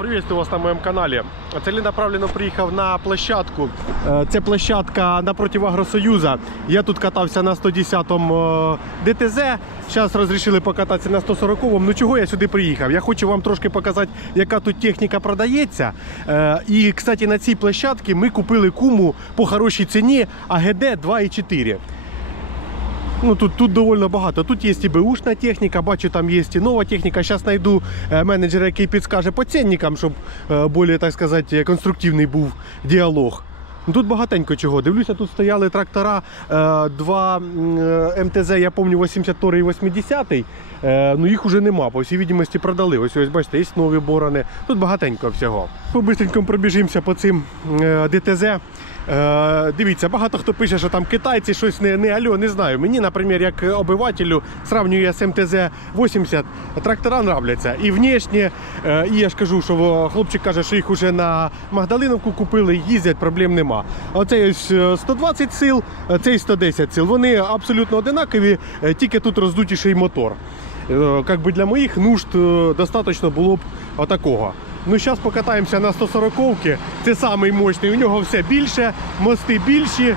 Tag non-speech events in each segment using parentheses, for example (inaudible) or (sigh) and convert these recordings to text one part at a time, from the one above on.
Приветствую вас на моем канале. Целенаправленно приїхав на площадку. Е, Це площадка напротив Агросоюза. Я тут катався на 110-му е, ДТЗ. Зараз розрішили покататися на 140-му. Ну чого я сюди приїхав? Я хочу вам трошки показати, яка тут техніка продається. Е, І, кстати, на цій площадці ми купили куму по хорошій ціні АГД 2,4. Ну тут, тут довольно багато. Тут є і беушна техніка, бачу, там є і нова техніка. Зараз знайду е, менеджера, який підскаже по цінникам, щоб е, більш, так сказати, конструктивний був діалог. Ну, Тут багатенько чого. Дивлюся, тут стояли трактора, е, два МТЗ, я пам'ятаю, 82 і 80 е, ну їх уже нема, по всій відомості продали. Ось ось бачите, є нові борони. Тут багатенько всього. Побистренько пробіжимося по цим ДТЗ. Е, дивіться, багато хто пише, що там китайці щось не, не альо, не знаю. Мені, наприклад, як обивателю, сравнюю з МТЗ 80, трактора нравляться. І внешне, і я ж кажу, що хлопчик каже, що їх уже на Магдалиновку купили, їздять, проблем нема. Оцей ось е, 120 сил, е, цей 110 сил. Вони абсолютно одинакові, тільки тут роздутіший мотор. Е, Как би для моїх нужд достатньо було б отакого. Ну, зараз покатаємося на 140-ки. Це самий мощний. У нього все більше, мости більші.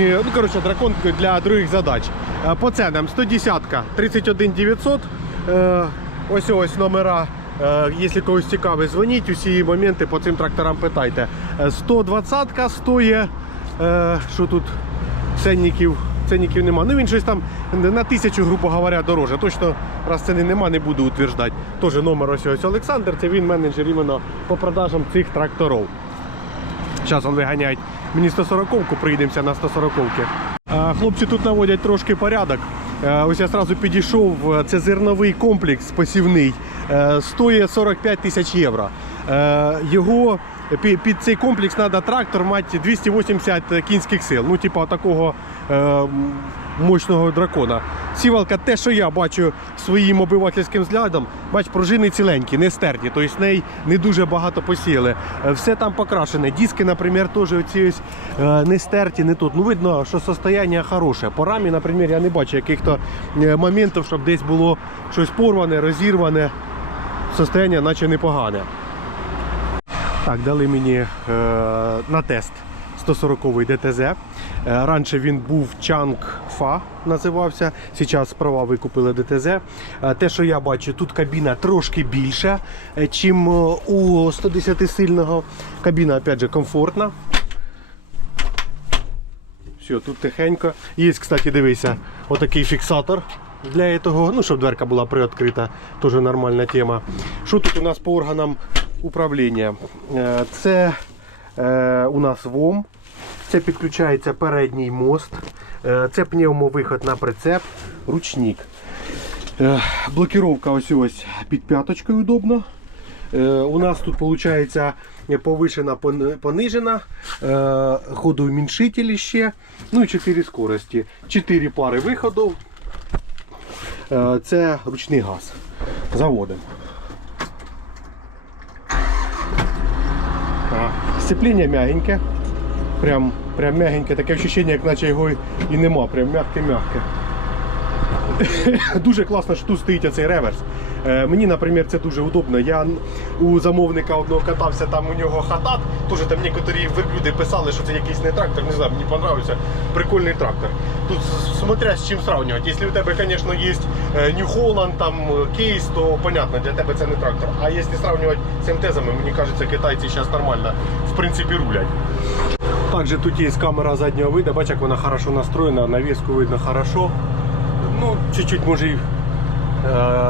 Ну, коротше, дракон для других задач. Е, По ценам 110-ка 31 900. Е, Ось ось номера. Е, Якщо когось цікавить, дзвоніть, усі моменти по цим тракторам питайте. Е, 120-ка стоїть. е, Що тут? Ценників, ценників нема. Ну він щось там на тисячу, грубо говоря, дороже. Точно, раз ціни нема, не буду утверждати. Теж номер ось ось Олександр, це він менеджер іменно по продажам цих тракторів. Зараз він виганяють мені 140-ку, приїдемося на 140-ки. Хлопці тут наводять трошки порядок. Е, Ось я одразу підійшов. Це зерновий комплекс посівний. Е, Стоїть 45 тисяч євро. Е, Його під цей комплекс треба трактор мати 280 кінських сил. Ну, типу, такого е, мощного дракона. Сівалка, те, що я бачу своїм обивательським взглядом, бач, пружини ціленькі, не стерті, тобто з неї не дуже багато посіяли. Е, Все там покрашене. Диски, наприклад, теж оці ось е, не стерті, не тут. Ну, видно, що состояння хороше. По рамі, наприклад, я не бачу яких-то е, моментів, щоб десь було щось порване, розірване. Состояння наче непогане. Так, дали мені е, на тест 140-й ДТЗ. Е, раніше він був Чанг Фа називався. Зараз права викупили ДТЗ. Е, те, що я бачу, тут кабіна трошки більша, е, чим е, у 110-сильного. Кабіна, опять же, комфортна. Все, тут тихенько. Є, кстати, дивися, отакий фіксатор для того, ну, щоб дверка була приоткрита, теж нормальна тема. Що тут у нас по органам управління? Е, Це е, у нас ВОМ, це підключається передній мост, е, це пневмовиход на прицеп, ручник. Блокировка ось ось під п'яточкою удобно. У нас тут виходить повишена, понижена, ходоуміншителі ще, ну і 4 скорості. 4 пари виходів. Це ручний газ. Заводимо. А, Сцепління м'ягеньке. Прям, прям м'ягеньке, таке відчуття, як наче його і нема. Прям м'ягке-м'ягке. (laughs) дуже класно, що тут стоїть оцей реверс. Е, мені, наприклад, це дуже удобно. Я у замовника одного катався, там у нього хатат. Теж там некоторі верблюди писали, що це якийсь не трактор, не знаю, мені подобається. Прикольний трактор. Тут смотря з чим сравнювати. Якщо у тебе, звісно, є New Holland, там е, кейс, то понятно, для тебе це не трактор. А якщо сравнювати з МТЗами, мені кажеться, китайці зараз нормально, в принципі, рулять. Также тут є камера заднього виду, бач, як вона хорошо настроєна, навіску видно хорошо. Чуть-чуть може і е,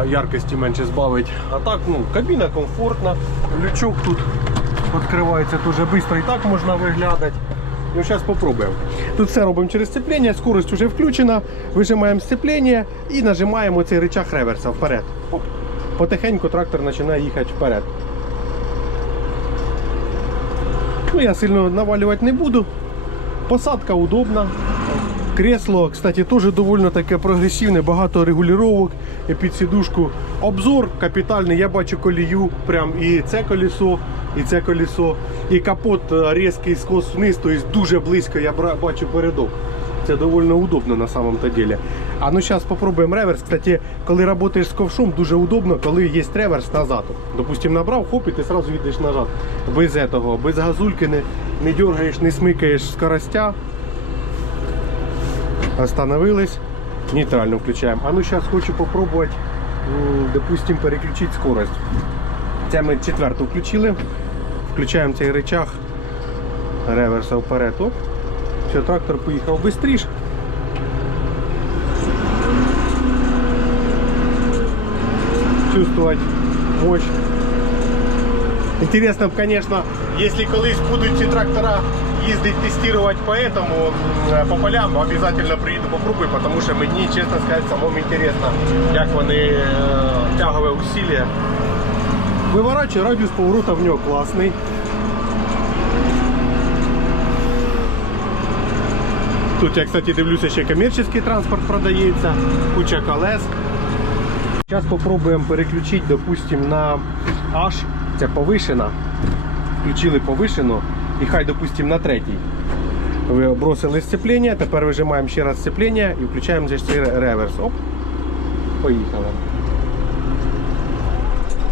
яркості менше збавить. А так, ну, кабіна комфортна, лючок тут відкривається дуже швидко і так можна виглядати. Ну, зараз спробуємо. Тут все робимо через сцеплення, скорость вже включена, вижимаємо сцеплення і нажимаємо цей рычаг реверса вперед. Потихеньку трактор починає їхати вперед. Ну, я сильно навалювати не буду. Посадка удобна. Кресло, кстати, теж доволі таке прогресивне, багато регулювання під сідушку. Обзор капітальний, я бачу колію, прям і це колесо, і це колесо. І капот е, різкий скос вниз, тобто дуже близько я бачу передок. Це доволі удобно на самом-то деле. А ну зараз спробуємо реверс. Кстати, коли працюєш з ковшом, дуже удобно, коли є реверс назад. Допустим, набрав, хоп, і ти одразу їдеш назад. Без этого, без газульки, не, не дергаєш, не смикаєш скоростя. Остановились. Нейтрально включаємо. А ну зараз хочу попробувати, м, допустим, переключити скорость. Це ми четверту включили. Включаємо цей рычаг реверса вперед. Оп. Все, трактор поїхав швидше. Чувствовать мощь. Интересно, конечно, если колись будуть ці трактора їздити тестувати по этому, по полям, обязательно приїду попробую, тому що мені, чесно сказати, самому інтересно, як вони е, тягове усилля. Виворачує радіус поворота в нього класний. Тут я, кстати, дивлюся, ще комерційний транспорт продається, куча колес. Зараз спробуємо переключити, допустим, на H, це повишена. Включили повишену і хай, допустим, на третій. Ви бросили сцеплення, тепер вижимаємо ще раз сцеплення і включаємо цей реверс. Оп. Поїхали.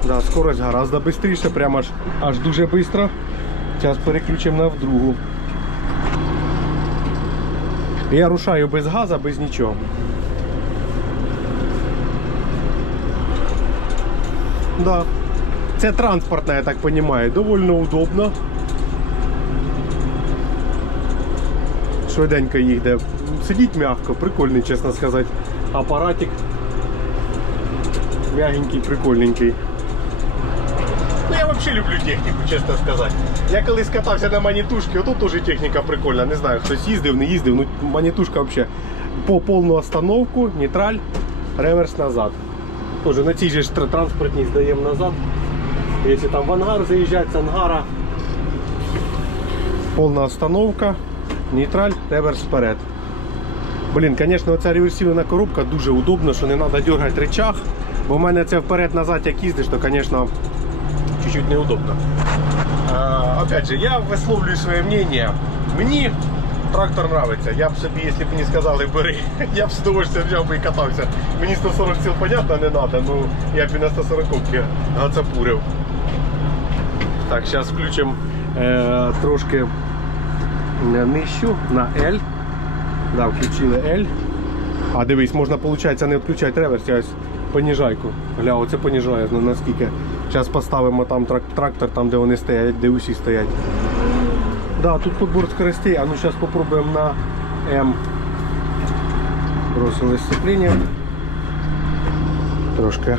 Да, скорость гораздо швидше, прямо аж, аж дуже швидко. Зараз переключимо на другу. Я рушаю без газу, без нічого. Да. Це транспортна, я так розумію, доволі удобно. Швиденько їде. Сидіть м'яко, прикольний, чесно сказати. Апаратик. Мягенький, прикольненький. Ну, я взагалі люблю техніку, чесно сказати. Я колись катався на манітушці, отут теж техніка прикольна. Не знаю, хтось їздив, не їздив. Ну, манітушка взагалі по повну остановку, нейтраль, реверс назад. Тоже на цій же транспортній здаємо назад. Якщо там в ангар заїжджати з ангара, повна остановка, нейтраль, реверс вперед. Блін, звісно, оця реверсивна коробка дуже удобно, що не треба дергати рычаг. Бо в мене це вперед-назад як їздиш, то, звісно, чуть-чуть неудобно. А, опять же, я висловлюю своє мнение. Мені трактор нравиться. Я б собі, якщо б мені сказали, бери, (laughs) я б з удовольствием взяв би і катався. Мені 140 сил, понятно, не треба, ну я б і на 140 гацапурив. Так, зараз включимо е, трошки нижчу на L. Да, включили L. А дивись, можна, виходить, не відключати реверс, а ось поніжайку. Гля, оце поніжає ну, наскільки. Зараз поставимо там трак- трактор, там де вони стоять, де усі стоять. Да, тут подбор скоростей, а ну зараз спробуємо на М. Бросили сцеплення. Трошки.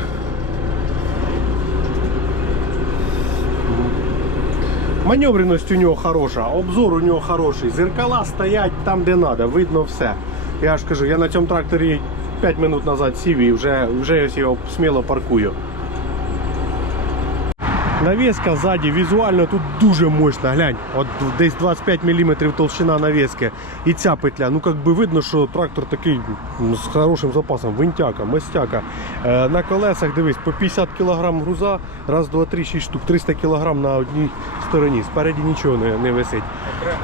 Маневреність у нього хороша, обзор у нього хороший, зеркала стоять там, де треба, видно все. Я ж кажу, я на цьому тракторі 5 минут назад сів і вже, вже я його сміло паркую. Навеска ззаді візуально тут дуже мощна, глянь, от десь 25 мм толщина навески. І ця петля, ну як би видно, що трактор такий з хорошим запасом, винтяка, мастяка. Е, на колесах дивись, по 50 кг груза, раз, два, три, шість штук, 300 кг на одній стороні. Спереді нічого не, не висить. Окрема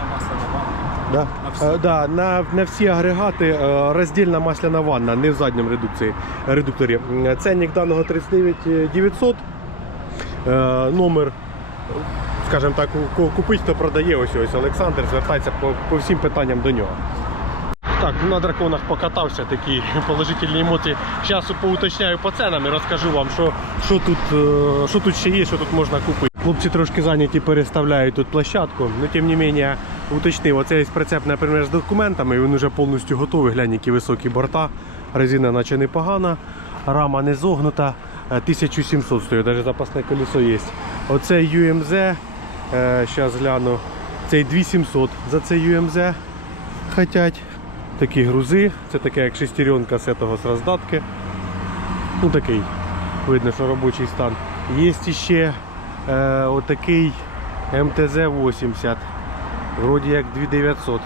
ванна. Да? На всі. Е, да, на, на всі агрегати е, роздільна масляна ванна, не в задньому редукції, редукторі. Ценник даного 39900. Е, номер, скажімо так, купить, хто продає, ось ось Олександр, звертається по, по всім питанням до нього. Так, ну, на драконах покатався, такі (laughs) положительні емоції. Зараз поуточняю по ценам і розкажу вам, що, що, тут, е, що тут ще є, що тут можна купити. Хлопці трошки зайняті переставляють тут площадку, але тим не менше уточнив. Оце є прицеп, наприклад, з документами, він вже повністю готовий. Глянь, які високі борта. Резина наче непогана, рама не зогнута. Е, 1700 стоїть, навіть запасне колесо є. Оце UMZ, зараз гляну, цей 2700 за це UMZ хотять. Такі грузи, це таке як шестеренка з этого з роздатки. Ну такий, видно, що робочий стан. Є ще е, отакий МТЗ-80. Вроді як 2900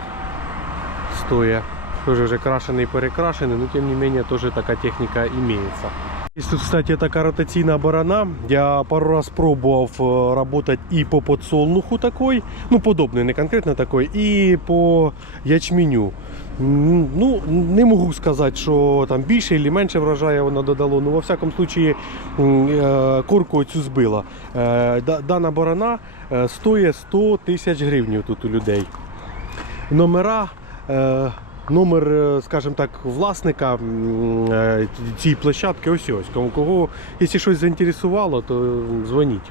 стоїть. Тоже вже крашений, перекрашений, но тем не менее тоже така техніка имеется. Тут, кстати, така ротаційна барана. Я пару раз пробував е, работать і по подсолнуху такой, ну подобний, не конкретно такой, і по ячменю. Ну, не можу сказати, що там більше чи менше врожаю воно додало. Ну, во всякому случаї, е, корку цю збила. Е, Дана барана стоїть 100 тисяч гривень тут у людей. Номера. Номер, е, скажімо так, власника е, цієї площадки ось ось. Кому кого, якщо щось заінтересувало, то дзвоніть.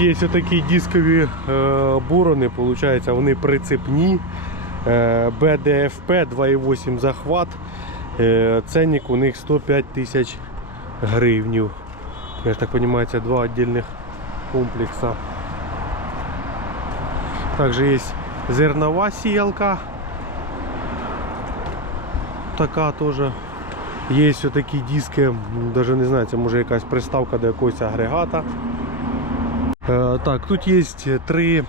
Є такі дискові е, борони, виходить, вони прицепні. БДФП 2,8 захват. Ценник у них 105 тисяч гривнів. Я так розумію, це два віддільних комплекса. Також є зернова сіялка. Така теж. Є такі диски, навіть не знаю, це може якась приставка до якогось агрегата. Е, Так, тут є три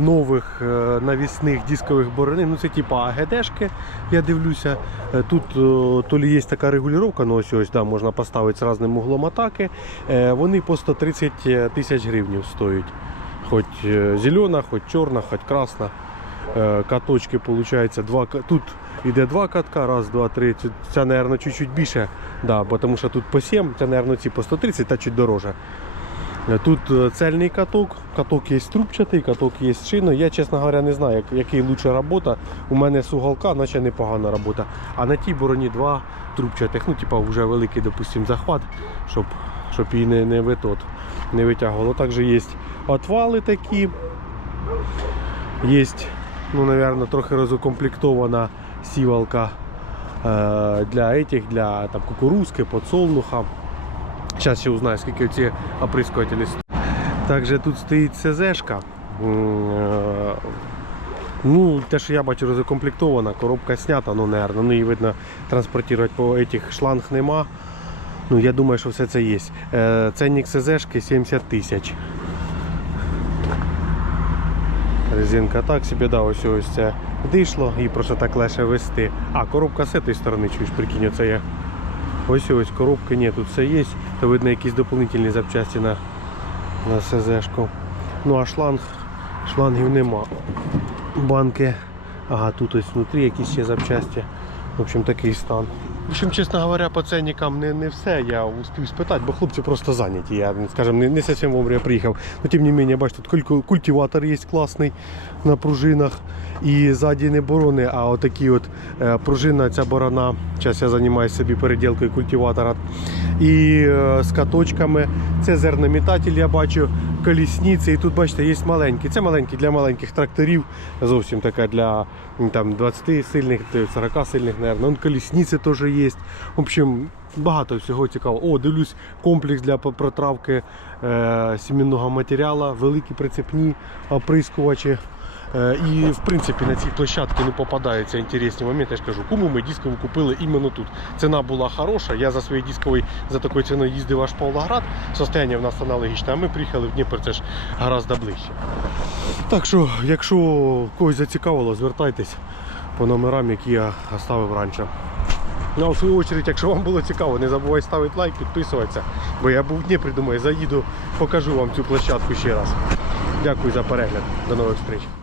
нових е, навісних дискових борони. Ну це типа АГДшки, я дивлюся. Е, Тут то лі є така регулювання, ну ось ось да, можна поставити з різним углом атаки. Вони по 130 тисяч гривень стоять. Хоч зелена, хоч чорна, хоч красна. Е, Каточки, виходить, два, тут іде два катка, раз, два, три. Ця, мабуть, чуть-чуть більше, да, тому що тут по 7, це, мабуть, ці по 130, та чуть дороже. Е, Тут е, цельний каток, каток є трубчатий, каток є з. Я, чесно говоря, не знаю, як, який лучше робота. У мене з уголка, наче непогана робота. А на тій бороні два трубчатих, ну, типа вже великий, допустим, захват, щоб, щоб її не, не, витот, не витягувало. Також є отвали такі. Є, ну, мабуть, трохи розукомплектована сівалка е, для этих, для там, кукурузки, подсолнуха. Зараз ще узнаю, скільки ці оприскувателі стоять. Тут стоїть СЗшка. Е, Ну, те, що я бачу, розукомплектована, коробка снята, ну, наверное, ну, її видно, транспортувати по этих шланг нема. Ну, я думаю, що все це є. Е, Ценник СЗшки 70 тисяч. Резинка так собі, да, ось ось це дишло, її просто так легше вести. А, коробка з цієї сторони, чуєш, прикинь, оце є. Ось ось коробка, ні, тут все є. То видно якісь доповнительні запчасті на, на СЗшку. Ну а шланг, шлангів нема. Банки. Ага, тут ось внутрі якісь ще запчасті. В общем, такий стан. Общем, чесно говоря, по ценникам не, не все я успів спитати, бо хлопці просто зайняті. Я, скажімо, не, не зовсім вовремя приїхав. Но тим не менее, бачите, тут культиватор є класний на пружинах. І ззаді не борони, а отакі от е, пружина, ця борона. Зараз я займаюся собі переділкою культиватора. І е, з каточками. Це зернометатель, я бачу, колісниці. І тут, бачите, є маленькі. Це маленькі для маленьких тракторів. Зовсім така для там, 20 сильних, 40 сильних, мабуть. Колісниці теж є. В общем, багато всього цікавого. О, дивлюсь, комплекс для протравки е, сімінного матеріалу, великі прицепні оприскувачі. Е, І в принципі на цій площадці не попадаються інтересні моменти. Я ж кажу, кому ми дискову купили іменно тут. Ціна була хороша. Я за своєю дисковою за такою ціною їздив аж в Павлоград. Состояння в нас аналогічне, а ми приїхали в Дніпро, це ж гораздо ближче. Так що, якщо когось зацікавило, звертайтесь по номерам, які я оставив раніше. Ну, а в свою очередь, якщо вам було цікаво, не забувайте ставити лайк, підписуватися. Бо я був в Дніпрі, думаю, заїду, покажу вам цю площадку ще раз. Дякую за перегляд. До нових зустріч.